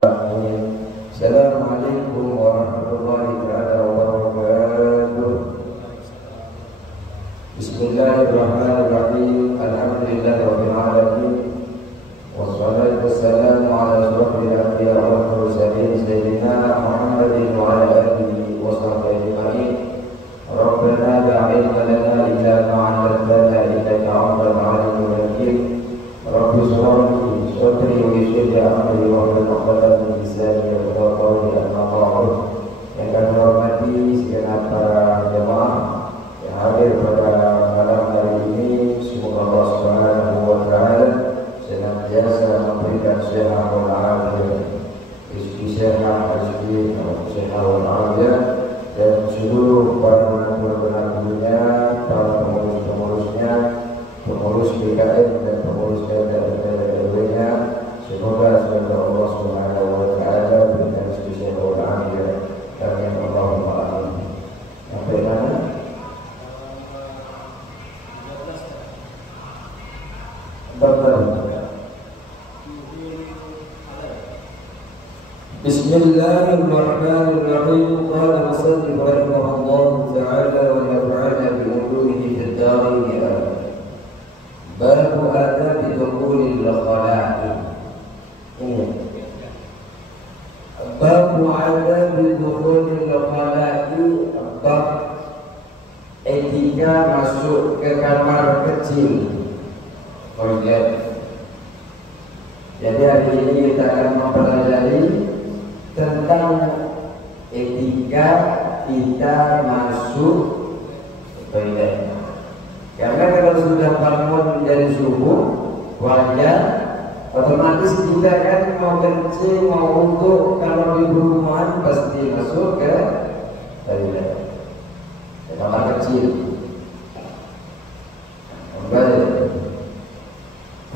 Assalamualaikum warahmatullahi wabarakatuh. Bismillahirrahmanirrahim. Alhamdulillahirabbil alamin. Wassalatu wassalamu ala asyrofil anbiya'i wal mursalin sayyidina Muhammadin wa ala alihi wa sahbihi ajma'in. Rabbana la ilma lana illa ma 'allamtana innaka antal 'alimul hakim. Rabbi shrah li sadri wa yassir li amri wahlul 'uqdatam min lisani yafqahu qawli. Amma ba'du. Yang kami hormati segenap para jemaah yang hadir pada malam hari ini, semoga Allah Subhanahu wa taala senantiasa memberikan sehat walafiat, rezeki sehat, rezeki sehat walafiat, dan seluruh para penanggung-penanggungnya, para pengurus-pengurusnya, pengurus BKN dan pengurus RW-nya. Semoga Allah Subhanahu wa taala berikan rezeki sehat walafiat. Amin Allahumma amin. Sampai mana? Bismillahirrahmanirrahim. Qala musannif rahimahullahu ta'ala wa nafa'ana bi ulumihi fid darin. Babu adabi dukhulil khala'i. Babu adabi dukhulil khala'i, bab etika masuk ke kamar kecil. Jadi hari ini kita akan mempelajari tentang etika kita masuk toilet. Karena kalau sudah bangun dari subuh wajar, otomatis kita kan mau kencing, mau untuk, kalau di rumah pasti masuk ke toilet, ke kamar kecil.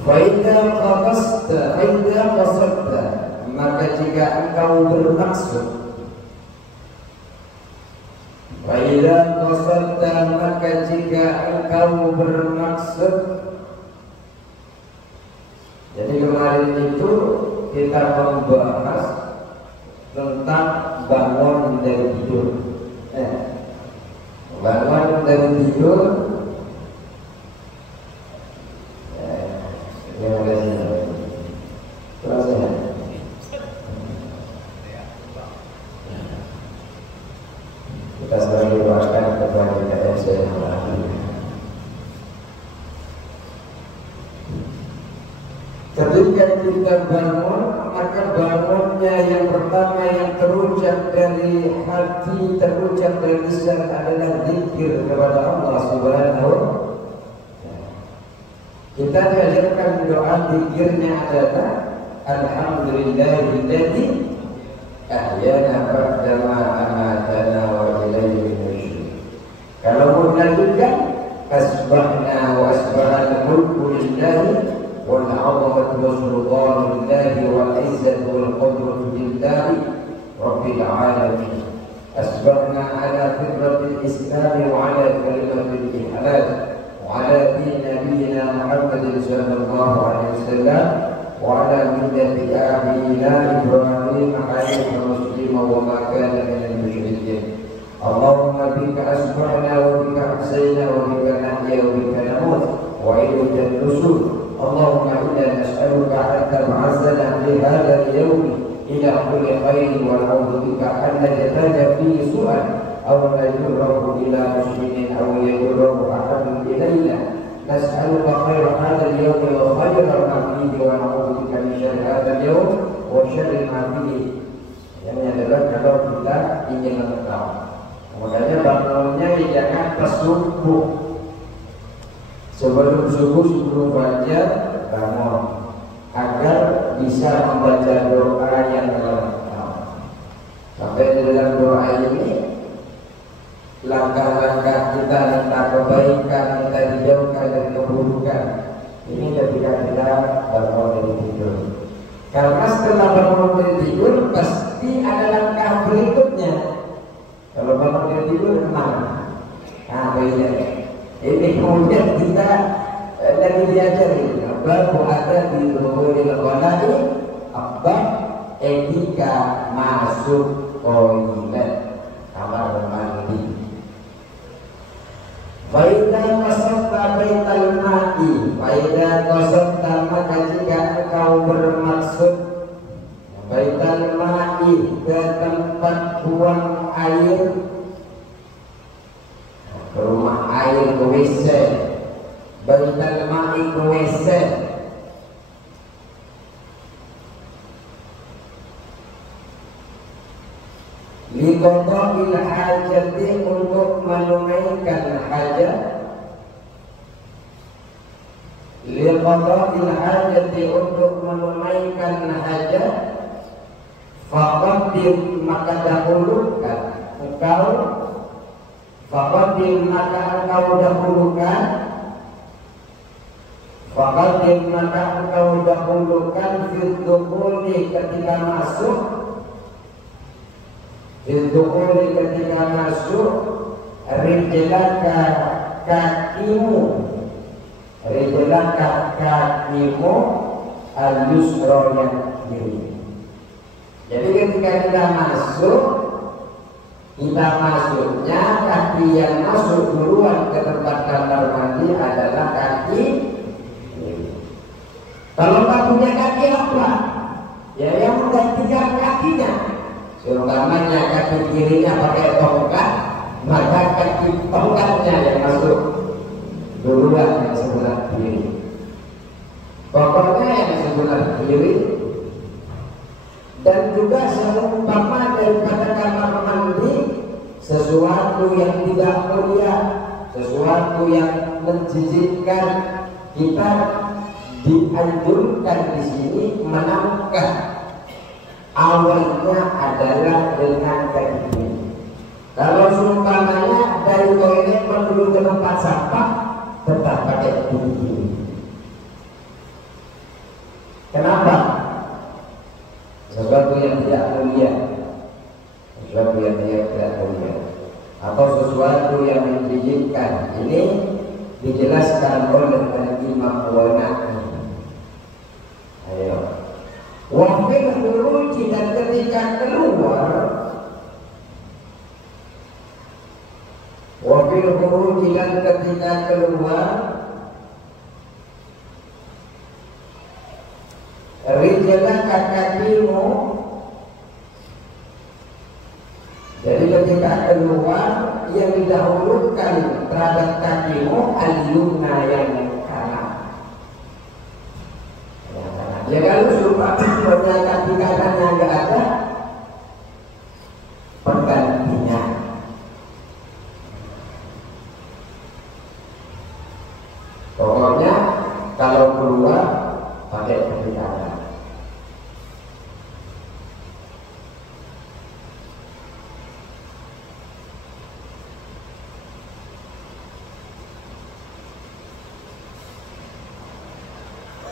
Faidah qasadta, maka jika engkau bermaksud, faidah qasadta, maka jika engkau bermaksud. Jadi kemarin itu kita membahas tentang bangun dari tidur. Bangun dari tidur. Kita selalu doakan kepada kita yang ketika kita bangun, maka bangunnya yang pertama yang terucap dari hati, terucap dari lisan adalah zikir kepada Allah Subhanahu. Kita diajarkan doa zikirnya adalah Alhamdulillahilladzi ahyana ba'da ma amatana wa ilayhi nusyur. Kalau mau dilanjutkan, asbahna wa asbahal mulku lillahi wal 'azamatu wa sultanu lillahi wal 'izzatu wal qudratu lillahi rabbil 'alamin. Asbahna ala fitratil islam wa ala kalimatil ihlas wa ala din nabiyyina Muhammadin sallallahu alaihi wasallam wa ala millati abina Ibrahim hanifan musliman wa ma kana minal musyrikin. Allahumma bika asbahna wa bika amsayna wa bika nahya wa bika namut wa ilayka an-nushur. Allahumma inna nas'aluka an tab'athana fi hadha al-yawm ila kulli khairin wa na'udzu bika an najtaja fihi su'an aw najurru ila muslimin aw yajurru ahadun ilayna. Nas'aluka khaira hadha al-yawm wa khaira ma fihi wa na'udzu bika min syarri hadha al-yawm wa syarri ma fihi. Yang adalah kalau kita ingin mengetahui, makanya bangunnya jangan pas subuh. Sebelum subuh, sebelum fajar bangun agar bisa membaca doa yang lengkap. Sampai di dalam doa ini langkah-langkah kita minta kebaikan, minta dijauhkan dari keburukan. Ini ketika kita bangun dari tidur. Karena setelah bangun dari tidur pasti ada langkah berikutnya. Kalau bangun dari tidur kemana? Nah, ini kemudian kita lagi diajari babu ada di dukhulil khala'i, apa etika masuk toilet kamar mandi. Faida qasabta baital ma'i, faida qasabta maka jika engkau bermaksud baital ma'i ke tempat buang air, ke rumah air, ke WC, baital ma'i ke WC. Liqada'il hajati untuk menunaikan hajat, liqada'il hajati untuk menunaikan hajat, faqaddim maka dahulukan engkau, faqaddim maka engkau dahulukan, faqaddim maka engkau dahulukan fid dukhuli ketika masuk, Fidukuli ketika masuk, rijlaka kakimu, rijlaka kakimu al-yusra yang kiri. Jadi ketika kita masuk, kita masuknya kaki yang masuk duluan ke tempat kamar mandi adalah kaki kiri. Kalau tak punya kaki apa? Ya yang menggantikan kakinya. Umpamanya kaki kirinya pakai tongkat, maka kaki tongkatnya yang masuk duluan yang sebelah kiri. Pokoknya yang sebelah kiri. Dan juga seumpama daripada kamar mandi sesuatu yang tidak mulia, sesuatu yang menjijikkan, kita dianjurkan di sini menangkah. Awalnya adalah dengan kaki kiri. Kalau seumpamanya dari toilet menuju ke tempat sampah, tetap pakai kaki kiri. Kenapa? Sesuatu yang tidak mulia, sesuatu yang tidak mulia, atau sesuatu yang menjijikkan. Ini dijelaskan oleh Imam Nawawi. Ayo. Wafil khuruji dan ketika keluar, wafil khuruji dan ketika keluar, rijlaka kakimu. Jadi ketika keluar yang didahulukan terhadap kakimu al-yumna yang kanan. Ya kalau sumpah punya kaki kanannya nggak ada, penggantinya. Pokoknya kalau keluar pakai kaki kanan.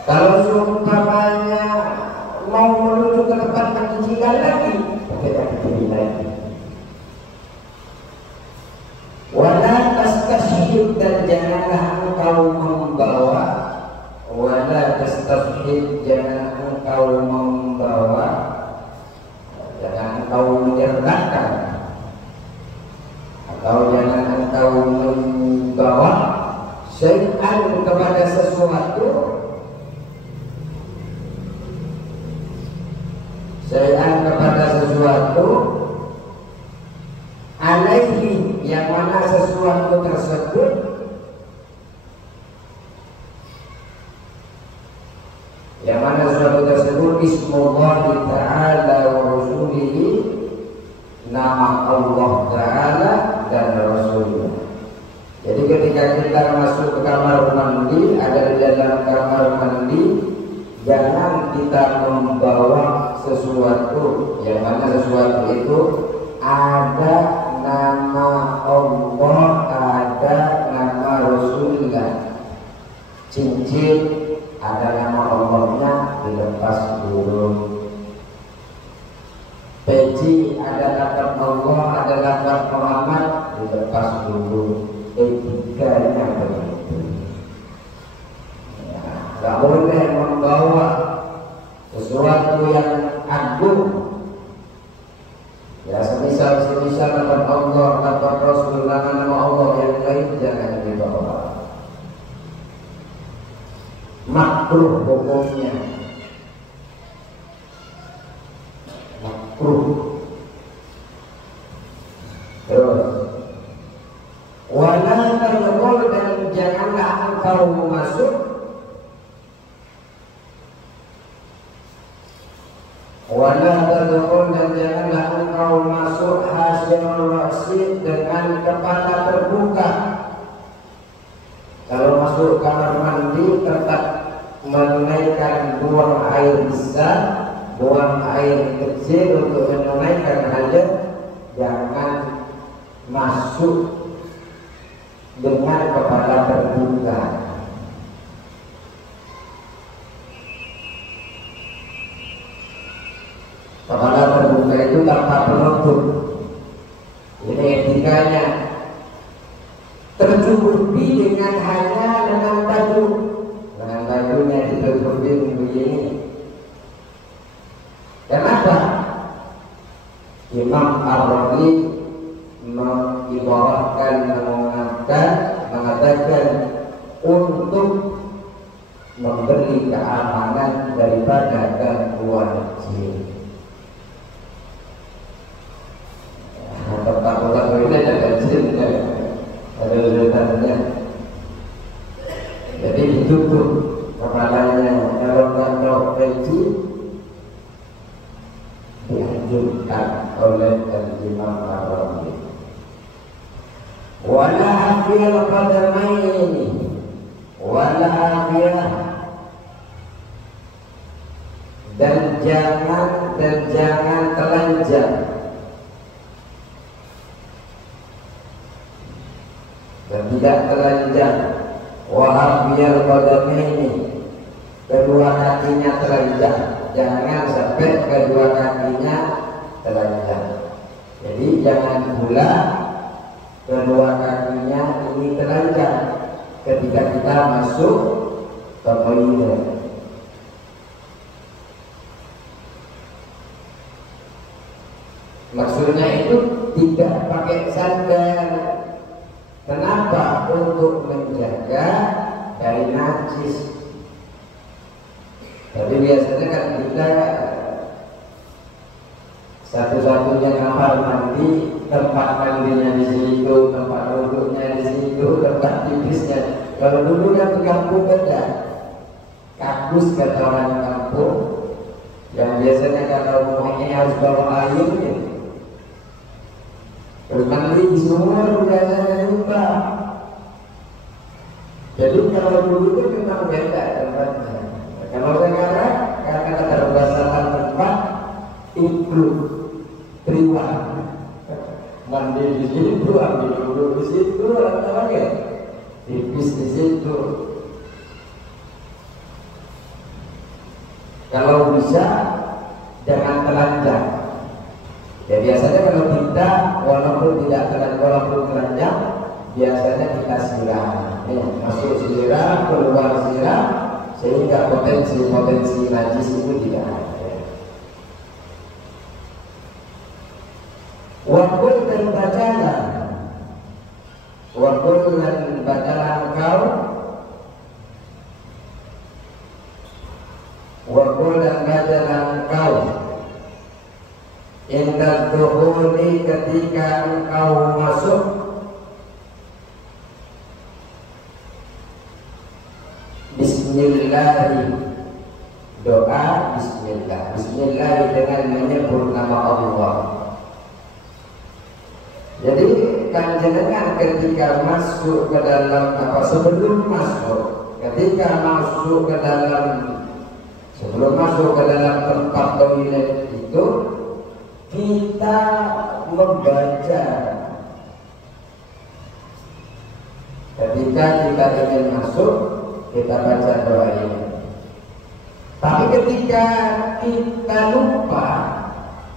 Kalau seumpamanya mau menuju ke tempat pencucian lagi, pakai kaki kiri lagi. Wala tastashhid dan janganlah engkau membawa, wala tastashhid jangan engkau membawa, jangan engkau menyertakan, atau jangan engkau membawa syai'an kepada sesuatu, syai'an kepada sesuatu alaihi yang mana sesuatu tersebut ismullahi ta'ala wa rasulihi, nama Allah Ta'ala dan Rasulnya. Jadi ketika kita masuk ke kamar mandi, ada di dalam kamar mandi, jangan kita membawa sesuatu yang mana sesuatu itu ada nama Allah, ada nama Rasulullah. Cincin ada nama Allahnya, dilepas dulu. Peci ada lafaz Allah, ada lafaz Muhammad, dilepas dulu. Etikanya begitu. Tidak boleh membawa sesuatu yang agung makruh hukumnya, makruh. Terus wala tadkhul, dan janganlah engkau masuk, wala tadkhul, dan janganlah engkau masuk hasil ra'si, dengan kepala terbuka. Kalau masuk kamar mandi tetap menunaikan buang air besar, buang air kecil untuk menunaikan hajat. Jangan masuk dengan kepala terbuka. Kepala terbuka itu tanpa penutup. Ini etikanya. Tercukupi dengan hanya dengan baju, dengan bajunya ditutupin begini. Kenapa? Imam Ar-Razi mengibaratkan, mengatakan untuk memberi keamanan daripada gangguan jin. Tetap-tetap ini ada jin, ada letaknya. Jadi ditutup kepalanya. Kalau nggak mau peci, dianjurkan oleh Imam Ar-Razi. Wala hafiyal qadamaini, wala hafiyah, dan jangan telanjang, dan tidak telanjang. Wa hafiyal qadamaini, kedua kakinya telanjang, jangan sampai kedua kakinya telanjang. Jadi jangan pula kedua kakinya ini telanjang ketika kita masuk ke toilet. Maksudnya itu tidak pakai sandal. Kenapa? Untuk menjaga dari najis. Tapi biasanya kan kita satu-satunya kamar mandi, tempat mandinya di situ, tempat duduknya di situ, tempat tipisnya. Kalau dulu kan di kampung beda, kakus kata orang kampung, yang biasanya kalau mau ini harus bawa air gitu. Terus mandi di sumur biasanya juga. Jadi kalau dulu itu memang beda tempatnya. Kalau sekarang karena keterbatasan tempat, ikut priwat, mandi di situ, ambil duduk di situ, apa lagi? Tipis di situ. Kalau bisa jangan telanjang. Ya biasanya kalau kita walaupun telanjang, biasanya kita siram. Masuk siram, keluar siram, sehingga potensi najis itu tidak ada. Wakul dan bacalah, wakul dan bacalah engkau, wakul dan bacalah engkau, indah dukhuli, ketika engkau masuk, Bismillahi, doa Bismillah. Bismillah dengan menyebut nama Allah. Jadi kanjenengan ketika masuk ke dalam sebelum masuk ke dalam tempat toilet itu, kita membaca. Ketika kita ingin masuk, kita baca doa ini. Tapi ketika kita lupa,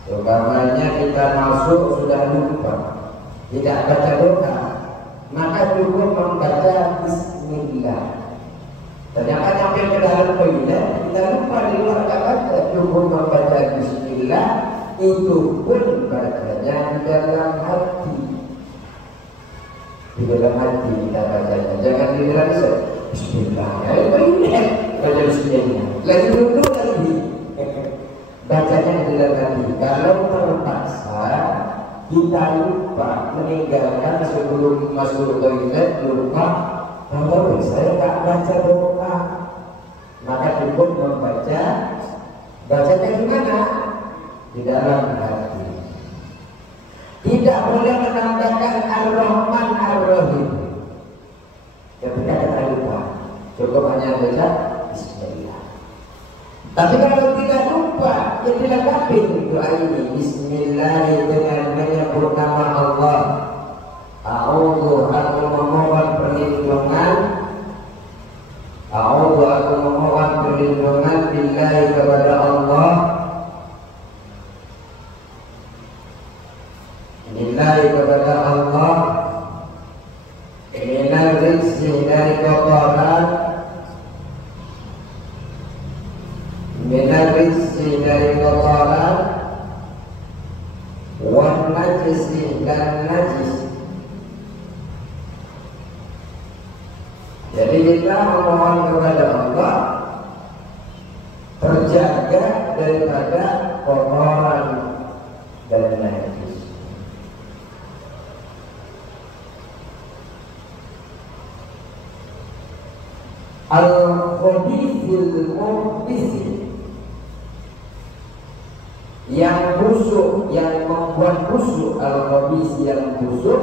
umpamanya kita masuk sudah lupa, tidak baca doa, maka cukup membaca Bismillah. Ternyata sampai ke dalam toilet kita lupa, di luar kata cukup membaca Bismillah. Itu pun bacanya di dalam hati. Di dalam hati kita bacanya, jangan di dalam lisan. Bismillah. baca bismillah. Lagi duduk lagi bacanya adalah tadi. Kalau terpaksa kita lupa meninggalkan sebelum masuk toilet, lupa bahwa saya tak baca doa, maka cukup membaca. Bacanya di mana? Di dalam hati. Tidak boleh menambahkan Ar-Rahman Ar-Rahim ketika kita lupa, cukup hanya baca bismillah. Tapi kalau kita lupa, ya dilengkapi doa ini. Bismillah dengan menyebut nama Allah. A'udzu, aku memohon perlindungan. A'udzu, aku memohon perlindungan billahi kepada Allah. Billahi kepada Allah. Minal rizki, dari kotoran. Minal rizki, dari kotoran. Wan najisi, dan najis. Jadi kita memohon kepada Allah terjaga daripada kotoran dan najis. Al-khabithil muhbisi, yang busuk, yang membuat busuk. Al-khabith yang busuk,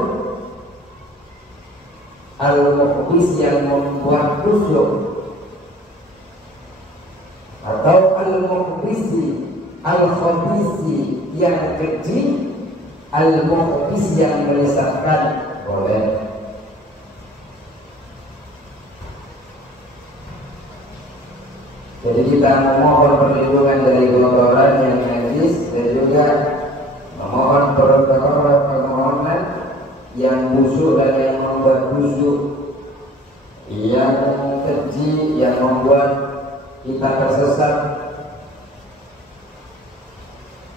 al-muhbis yang membuat busuk, atau al-muhbisi, al-khabisi yang keji, al-muhbis yang menyesatkan. Boleh. Jadi kita memohon perlindungan dari kotoran yang najis dan juga memohon permohonan yang busuk dan yang membuat busuk, yang keji, yang membuat kita tersesat.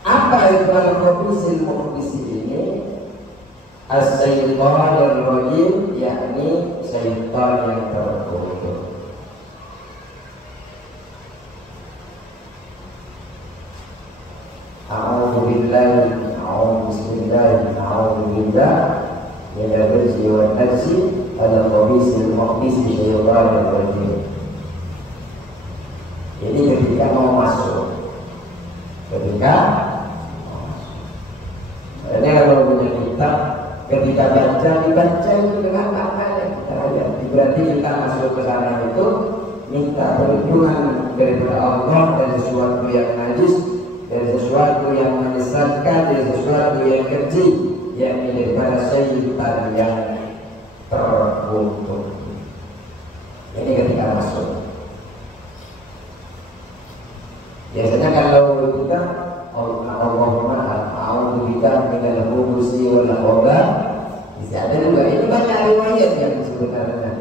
Apa itu al-khabisil muhbisi ini? As-syaitanir rajim, yakni syaitan yang terkutuk. A'udzu billahi, a'udzu bismillahi, a'udzu billahi minal rizqi wan najsi al-khabisil muhbisi syaitanir rajim. Jadi ketika mau masuk, ini kalau punya kitab, ketika baca, dibaca itu dengan maknanya kita lihat. Berarti kita masuk ke sana itu minta perlindungan daripada Allah dari sesuatu yang najis, dari sesuatu yang menyesatkan, dari sesuatu yang keji, yakni daripada syaitan yang terkutuk. Ini ketika masuk. Biasanya kalau kita Allahumma a'udzubika minal khubuthi wal khaba'ith, bisa ada juga. Ini banyak riwayat yang sebenarnya.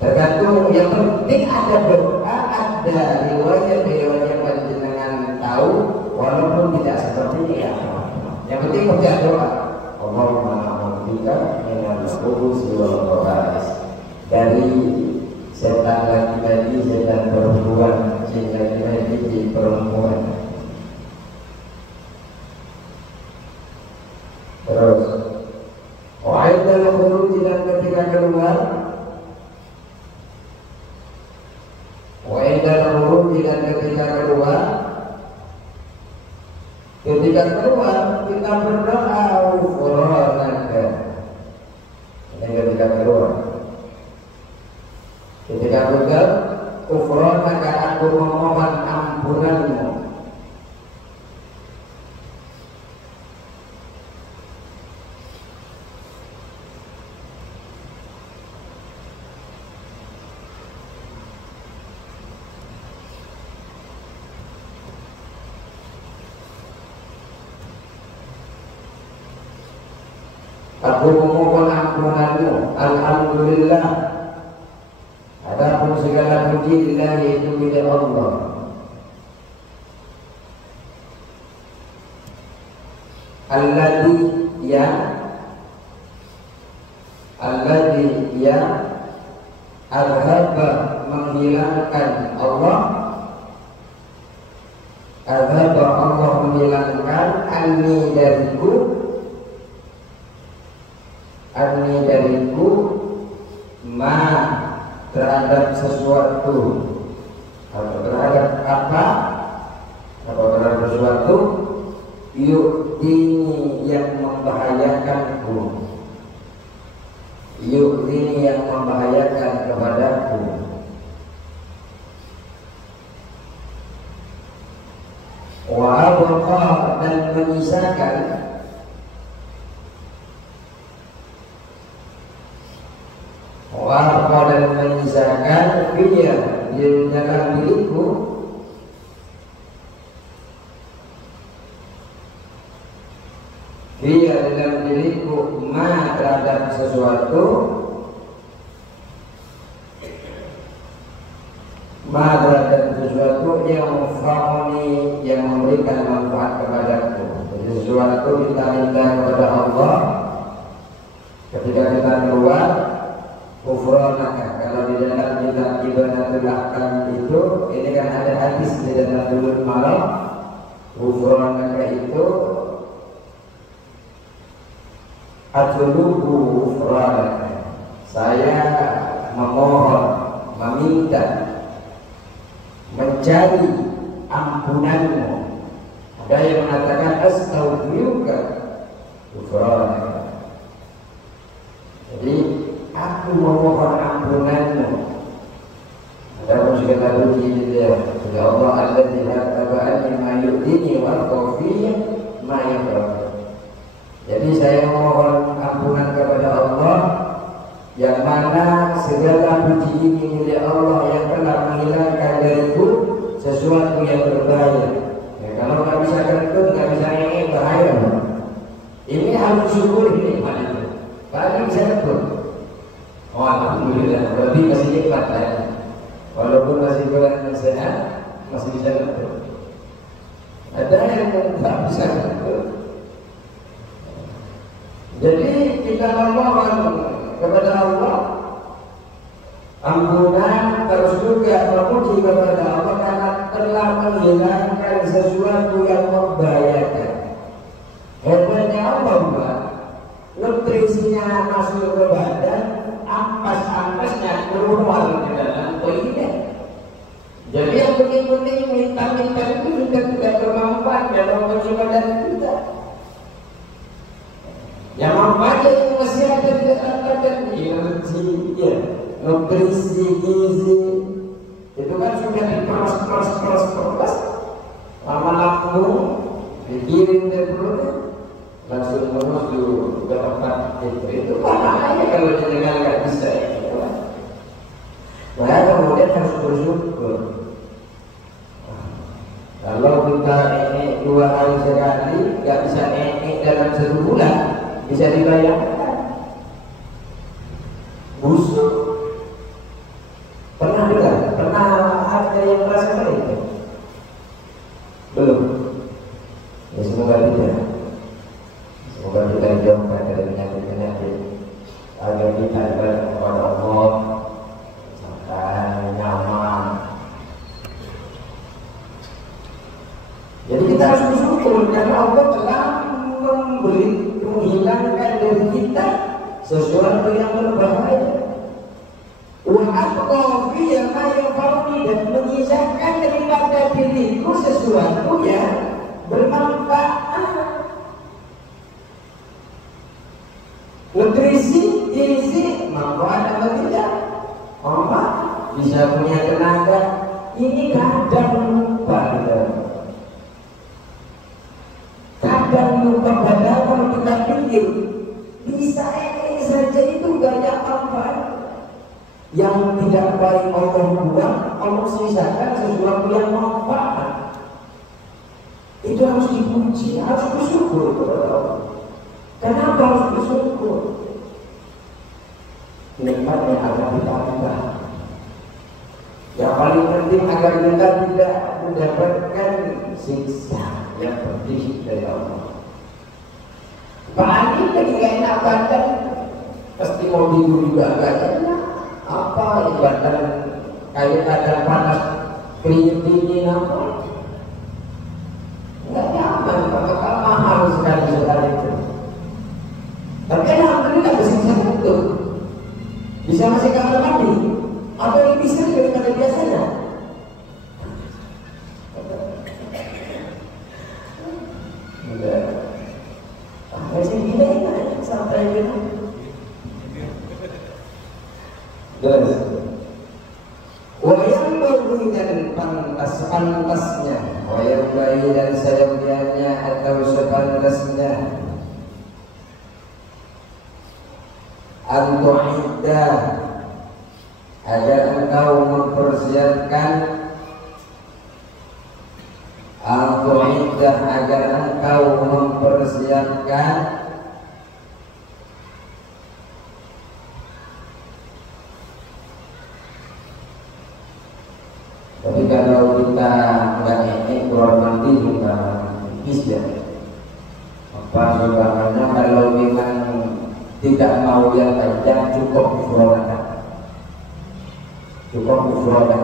Tergantung, yang penting ada doa, ada riwayat yang panjenengan tahu, walaupun tidak seperti ini ya. Yang penting baca doa. Allahumma a'udzubika minal khubuthi wal khaba'ith, dari setan laki-laki, setan perempuan, jin laki-laki, jin perempuan. Terus wa'idal khuruj, dan ketika keluar, wa'idal khuruj, dan ketika keluar, ketika keluar kita berdoa ghufranaka. Ini ketika keluar. Ketika begal, ghufranaka, aku memohon ampunanmu. Aku memohon ampunanmu. Alhamdulillah, adapun segala puji lillahi, itu milik Allah. Alladzi, yang alladzi yang azhaba menghilangkan Allah menghilangkan anni dariku ma terhadap sesuatu atau terhadap apa atau terhadap sesuatu yu'dini yang membahayakanku, yu'dini yang membahayakan kepadaku. Wa abqa dan menyisakan dia di dalam diriku ma terhadap sesuatu yang fa'uni yang memberikan manfaat kepadaku. Jadi sesuatu kita minta kepada Allah ketika kita keluar kufranaka. Kalau di dalam kitab Ibanatul Ahkam itu ini kan ada hadis di dalam Bulughul Maram, kufranaka itu atlubu kufranaka, saya memohon, meminta, mencari ampunanmu. Ada yang mengatakan astaghfiruka kufranaka, jadi aku memohon ampunanmu. Ada musik lagu dia, ya Allah alladzi hatabani ma yu'dini wa qawfi ma yakrah. Jadi saya memohon ampunan kepada Allah yang mana segala puji ini milik Allah yang telah menghilangkan dariku sesuatu yang berbahaya. Ya, kalau nggak bisa kentut, nggak bisa ini bahaya. Ini harus syukur ini itu. Paling bisa kentut. Oh alhamdulillah, berarti masih nikmat ya. Walaupun masih kurang sehat, masih bisa kentut. Ada yang tak bisa kentut. Jadi kita memohon kepada Allah ampunan, terus juga memuji kepada Allah karena telah menghilangkan sesuatu yang membahayakan. Hebatnya Allah Mbak, nutrisinya masuk ke badan, ampas-ampasnya keluar ke dalam toilet. Jadi yang penting-penting minta-minta itu sudah tidak bermanfaat dalam kondisi badan kita. Yang membaca yang masih ada di dalam badan energi, ya, nutrisi, gizi, itu kan sudah diperas, lama-lama dikirim dari perutnya, langsung menuju ke tempat itu bahaya kalau dengan nggak bisa itu. Nah kemudian harus bersyukur. Kalau kita ini 2 hari sekali, nggak bisa ini dalam 1 bulan. Bisa dibayangkan busuk. Pernah dengar? Pernah ada yang merasakan itu? Belum? Ya semoga tidak. Semoga kita dijauhkan dari penyakit-penyakit agar kita ibadah kepada Allah sampai nyaman. Jadi kita harus bersyukur karena Allah telah menghilangkan dari kita sesuatu yang berbahaya. Wa abqa fi ma yanfa'uni, dan menyisakan daripada diriku sesuatu yang bermanfaat. Nutrisi, gizi, manfaat atau tidak? Manfaat, bisa punya tenaga. Ini kadang lupa kita. Kadang lupa padahal kalau kita pikir bisa ini saja itu banyak manfaat. Yang tidak baik Allah buang, Allah sisakan sesuatu yang manfaat. Itu harus dipuji, harus bersyukur kepada Allah. Kenapa harus bersyukur? Nikmatnya agar kita tambah. Yang paling penting agar kita tidak mendapatkan siksa yang pedih dari Allah. Pak Adi lagi gak enak badan, pasti mau tidur juga agak apa ibadah kayak ada panas keringet dingin apa nggak nyaman, maka mahal sekali itu. Tapi alhamdulillah bisa betul, bisa masih kamar mandi atau lebih sering daripada biasanya. Masih gila ini sampai gitu. Wayang bagi dan pantasnya, wayang bagi dan seyogianya atau sepantasnya. Antu'iddah, agar engkau mempersiapkan. Antu'iddah, agar engkau mempersiapkan. Tapi kalau kita nggak ini kurang mandi juga bisa. Apa sebabnya kalau memang tidak mau yang panjang cukup ufrodah. Cukup ufrodah.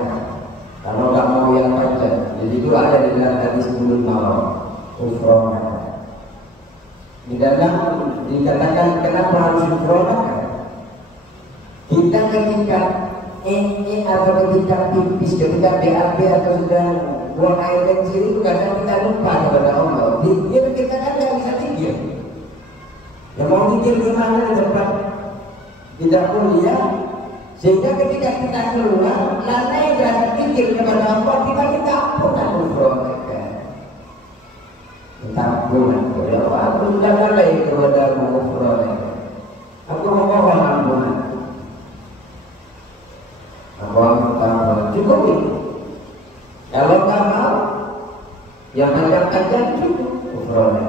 Kalau nggak mau yang panjang, jadi itu ada di dalam hadis sebelum malam ufrodah. Di dalam dikatakan kenapa harus ufrodah? Kita ketika ini atau ketika pipis, ketika BAB atau sedang buang air kecil itu kadang kita lupa kepada Allah. Dikir kita kan nggak bisa tidur. Ya mau tidur di mana di tempat tidak kuliah, sehingga ketika kita keluar, lantai dan tidur kepada Allah kita ampunan ufrohkan. Kita ampunan. Ya Allah, aku sudah mulai kepada ufrohkan. Aku mohon ampunan. Cukup itu. Kalau nggak mau, yang ajak-ajak cukup ufrohkan.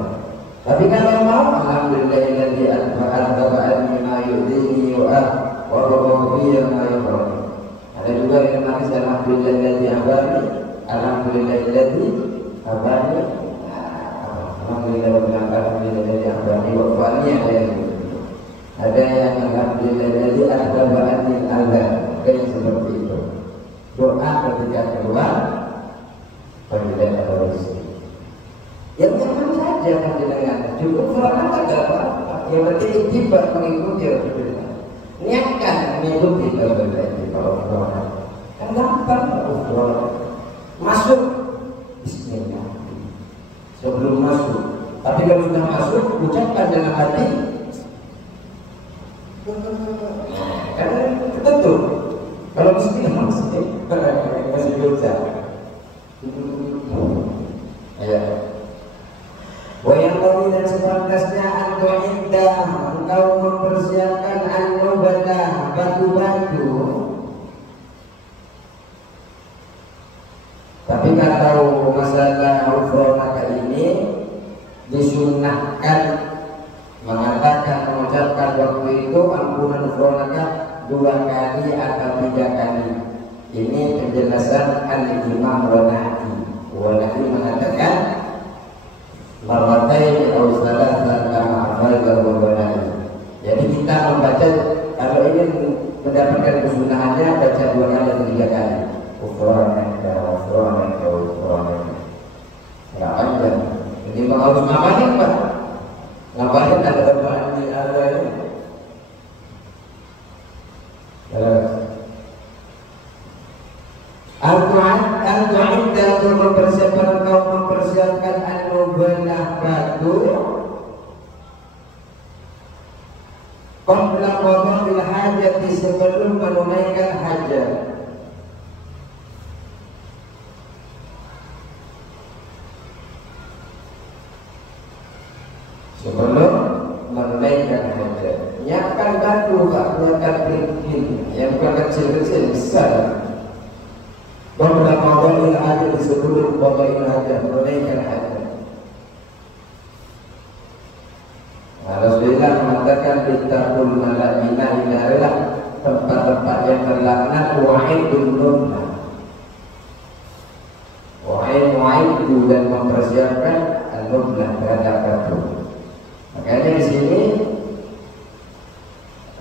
Tapi kalau mau, alhamdulillahilladzi adhaba anni ma yu'dini wa ghafara ma yadhurruni. Ada juga yang hadis alhamdulillahilladzi abani, alhamdulillahilladzi abani, alhamdulillahilladzi abani wa fani ada yang alhamdulillahilladzi adhaba anni al-adha, kayak seperti itu. Doa ketika keluar, panggilan atau rezeki. Yang nyaman saja panjenengan, cukup kurang ada apa-apa. Yang penting tiba mengikuti Rasulullah. Niatkan mengikuti Rasulullah. Kan gampang Rasulullah. Masuk, Bismillah. Sebelum masuk, tapi kalau sudah masuk, ucapkan dalam hati. Karena tentu, kalau Bismillah masih berucap. Ya. Wayang bagi dan sepantasnya antu'iddah, engkau mempersiapkan an-nubadah, batu-batu. Tapi kalau masalah ufrohaka ini disunnahkan mengatakan, mengucapkan waktu itu ampunan ufrohaka 2 kali atau 3 kali. Ini penjelasan al-Imam Wana'i. Wana'i mengatakan marratain atau salatan kama afdal Wana'i. Jadi kita membaca, kalau ingin mendapatkan kesunahannya, baca 2 kali atau 3 kali. Ufrohaka. Nggak ada. Jadi harus ngapain Pak? Ngapain ada tambahan di ini? Al-Quran dan mempersiapkan kau mempersiapkan an-nubadah batu qabla qada'il hajati, sebelum menunaikan hajat. Sebelum menunaikan hajat, nyiapkan batu, nyiapkan kerikil, yang bukan kecil-kecil, besar. Qabla qada'il hajat, sebelum qada'il hajat, menunaikan hajat. Rasulullah mengatakan bittaqul malaikina ilaha tempat-tempat yang terlaknat wa'idun nubna. Wa'idu dan mempersiapkan an-nubna terhadap batu. Makanya di sini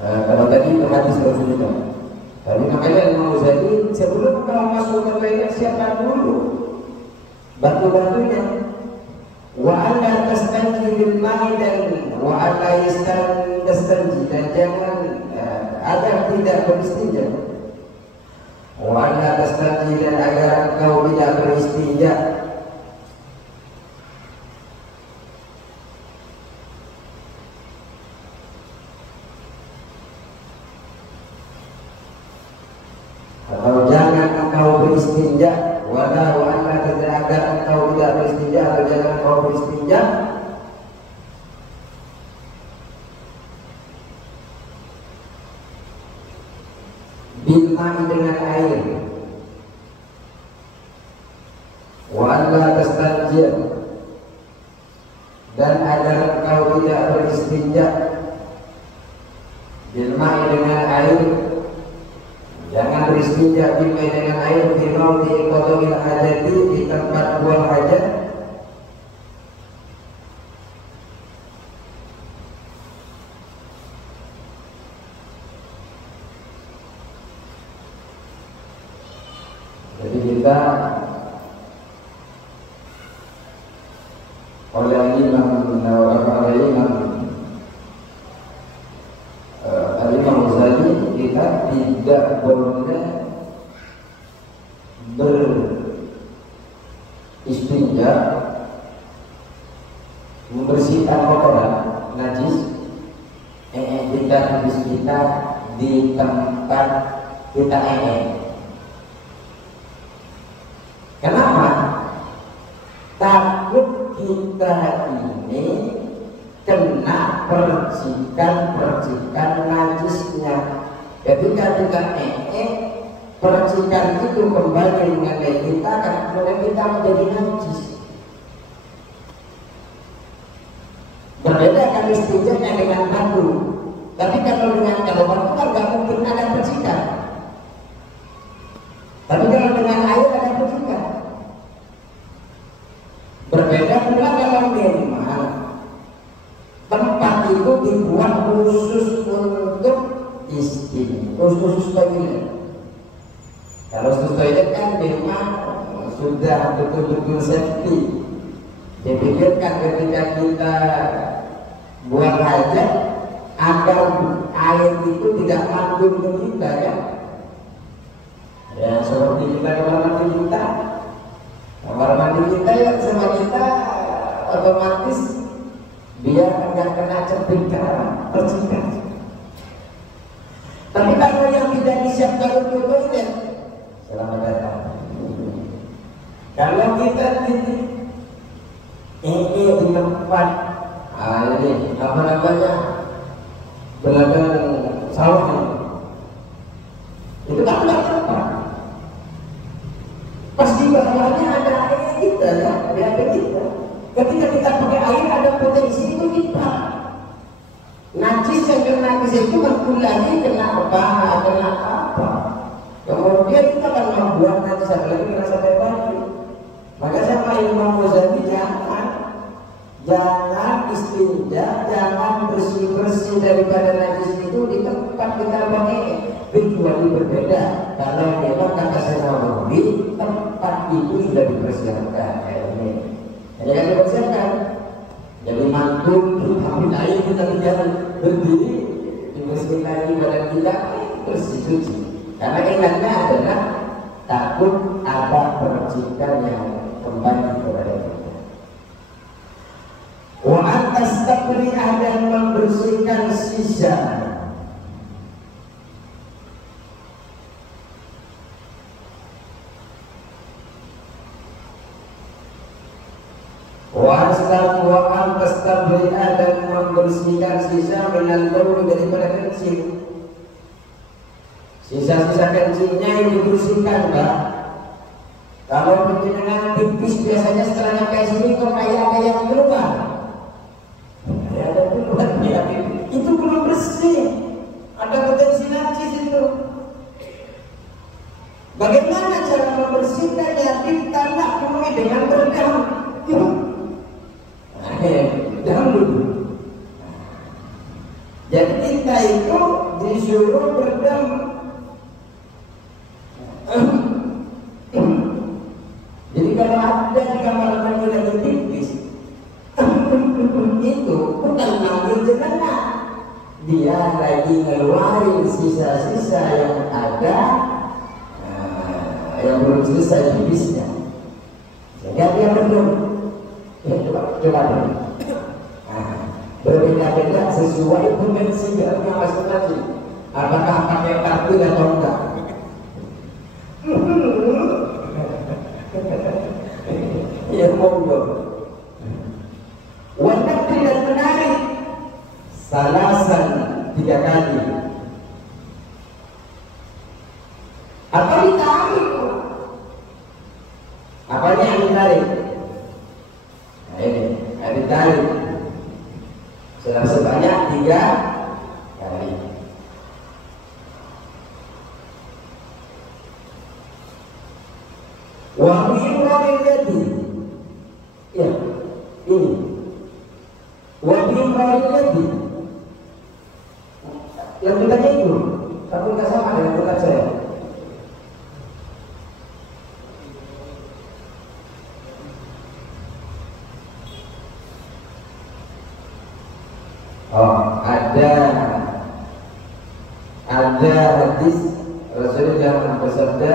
Kalau tadi itu hadis Rasulullah. Tapi makanya Imam Ghazali sebelum kau masuk ke toilet siapkan dulu batu-batunya. Wa alla tastanji bil ma'i dan wa alla yastanji dan jangan agar tidak beristinja. Wa alla tastanji dan agar kau tidak beristinja. Atau jangan engkau beristinja, wala wa alla agar engkau tidak beristinja, atau jangan engkau beristinja bilma'i dengan air, wa alla tastanji dan agar engkau tidak beristinja bilma'i dengan air. Jangan beristinja bimai dengan air di maudi qadamil hajati, di tempat buang hajat. Jadi kita oleh Imam Ghazali kita tidak boleh beristinja membersihkan kotoran najis kita habis kita di tempat kita Kenapa? Takut kita ini kena percikan najisnya. Ketika kita percikan itu kembali mengenai kita, kemudian kita menjadi najis. Berbeda kan istinjanya dengan batu. Tapi kalau batu kan nggak mungkin ada percikan. Tapi kalau dengan air ada percikan. Berbeda pula kalau memang tempat itu dibuat khusus untuk khusus toilet. Kalau khusus toilet kan memang sudah betul-betul safety. Dipikirkan ketika kita buang hajat agar air itu tidak mandul ke kita ya. Ya seperti kita kamar mandi kita. Kamar mandi kita ya sama kita otomatis biar enggak kena cepikan percikan. Tapi kalau yang tidak disiapkan untuk toilet, selamat datang. Kalau kita di tempat ini apa namanya belakang sawah itu kan tidak tepat. Pasti bawahnya ada air kita ya, ada kita. Ketika kita pakai air ada potensi itu kita. Najis yang kena ke situ lagi kena apa? Kemudian kita akan membuat najis lagi kena sampai baju. Maka sama Imam Ghazali jangan istinja, jangan bersih-bersih daripada najis itu di tempat kita pakai. Kecuali berbeda kalau memang kata Nawawi tempat itu sudah dipersiapkan ini. Hanya kan dipersiapkan. Jadi mantul tapi air kita tidak berdiri dibersihkan lagi badan kita bersih suci. Karena ingatnya adalah takut ada percikan yang kembali kepada kita. Wa atas tabri'ah dan membersihkan sisa. Wa atas tabri'ah dan membersihkan sisa minal bauli daripada kencing. Sisa-sisa kencingnya yang dibersihkan, Pak. Kalau penjenengan tipis biasanya setelahnya kayak sini kok kayak ada yang keluar. Ada keluar ya, itu belum bersih. Ada potensi najis itu. Bagaimana cara membersihkannya? Ditambah mulai dengan berdaun. Dahulu. Jadi kita itu berdem. Jadi kalau ada di kamar mandi lagi pipis, itu bukan manggil jenengan, dia lagi ngeluarin sisa-sisa yang ada, yang belum selesai pipisnya, sehingga dia berdem. Ya, coba dulu. Berbeda-beda sesuai dimensi dalamnya masing-masing. Apakah pakai kartu atau enggak? Ya monggo. Wanita tidak menarik salasan 3 kali. Atau ditarik? Apanya yang ditarik? Nah ini, yang ditarik. Sebanyak 3 kali. Wahimrul yadi. Ya, ini. Wahimrul yadi. Yang kitanya itu, tapi nggak sama dengan tugas saya. Oh, ada hadis Rasulullah bersabda,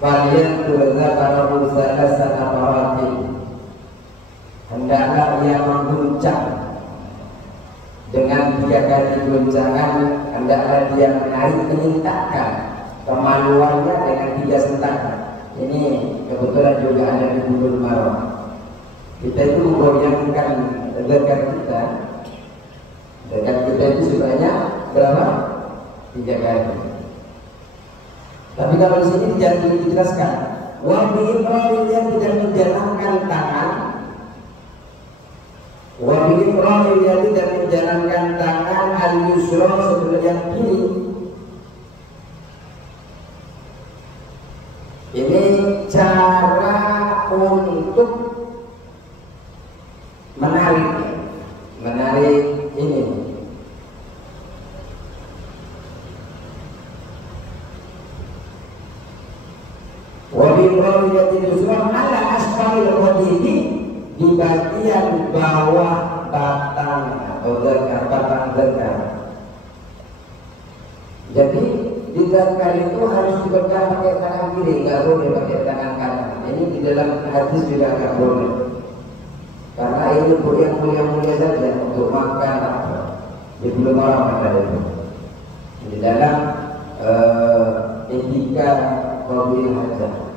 "Kalian berzakar salah sanaparatin." Hendaklah ia mengguncang dengan 3 kali guncangan, hendaklah dia menyitakkan kemaluannya dengan 3 sentakan. Ini kebetulan juga ada di Bulughul Maram. Kita itu membayangkan dekat kita itu sebanyak berapa? 3 kali. Tapi kalau di sini tidak dijelaskan. Wabi'ifra'il yang tidak menjalankan tangan, wabi'ifra'il yang tidak menjalankan tangan al-yusra sebelah yang kiri. Ini cara untuk menarik ini. Wabi'ifra'il yang yusra ala asfalil qadidi, di bagian bawah batang atau batang dekar. Jadi di dekar itu harus dipegang pakai tangan kiri, nggak boleh pakai tangan kanan. Ini di dalam hadis juga nggak boleh. Karena ini yang mulia-mulia saja untuk makan apa. Di Bulughul Maram ada itu. Di dalam etika qabil hajah.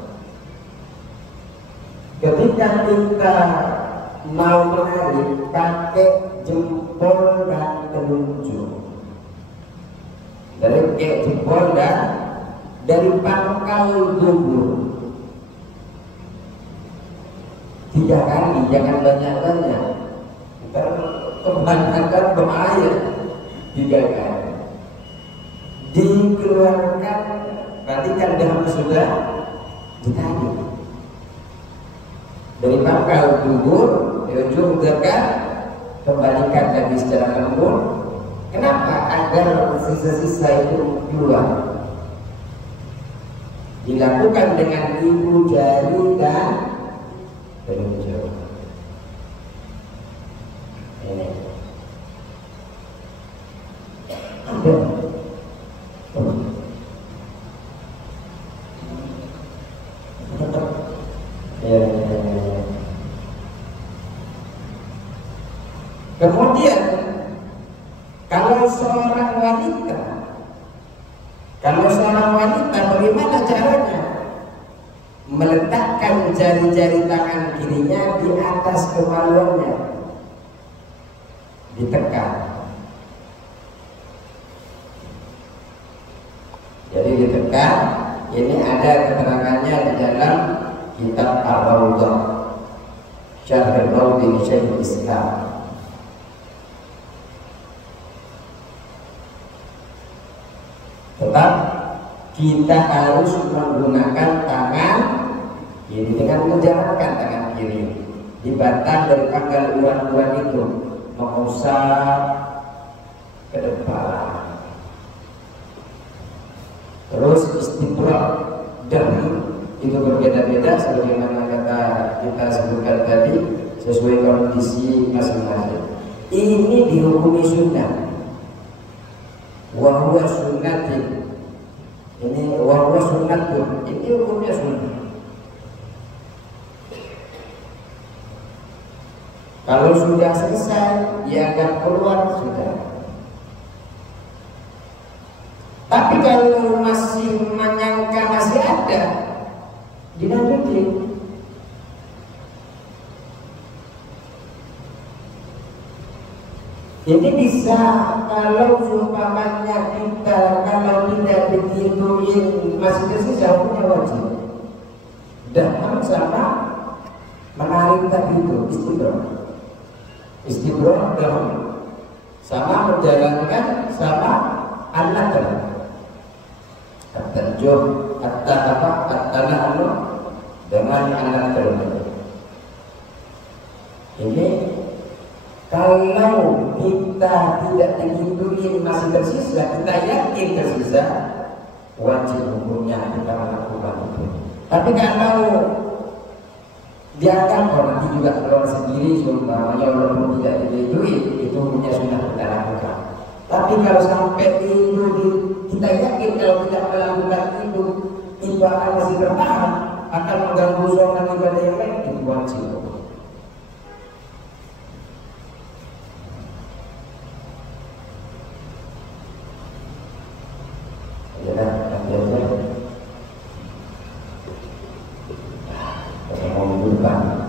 Ketika kita mau menarik pakai jempol dan telunjuk, dari jempol dan dari pangkal tubuh 3 kali, jangan banyak-banyak. Kebanyakan bahaya. 3 kali dikeluarkan, berarti kan dalam sudah ditarik dari pangkal tubuh di ujung dekat, kembalikan lagi secara lembut. Kenapa? Agar sisa-sisa itu keluar. Dilakukan dengan ibu jari dan telunjuk. Ini. Ada. Kemudian kalau seorang wanita bagaimana caranya? Meletakkan jari-jari tangan kirinya di atas kemaluannya, ditekan. Jadi ditekan. Ini ada keterangannya di dalam kitab Ar-Rawdah Syarh al-Rawdi Syekhul Islam. Tetap kita harus menggunakan tangan kiri dengan menjalankan tangan kiri di batang dari pangkal urat-urat itu, mengusap ke depan. Terus istibra dahulu itu berbeda-beda sebagaimana kata kita sebutkan tadi sesuai kondisi masing-masing. Ini dihukumi sunnah. Wa huwa sunnatin. Ini wa huwa sunnatun. Ini hukumnya sunnah. Kalau sudah selesai dianggap keluar sudah. Tapi kalau masih menyangka masih ada, dilanjutin. Jadi bisa kalau umpamanya kita kalau tidak digituin masih tersisa punya wajib. Dan sama menarik tadi itu istibroh dahulu sama menjalankan sama anak at-tanjuh at-tana'anu dengan anak terlebih. Ini kalau kita tidak digituin masih tersisa, kita yakin tersisa, wajib hukumnya kita melakukan itu. Tapi kalau dianggap nanti juga keluar sendiri, umpamanya walaupun tidak diduit, itu punya sunnah kita lakukan. Tapi kalau sampai itu kita yakin kalau tidak melakukan itu ibadah masih bertahan akan mengganggu sholat ibadah yang lain, itu wajib. Ya, nanti aja. Mau berubah.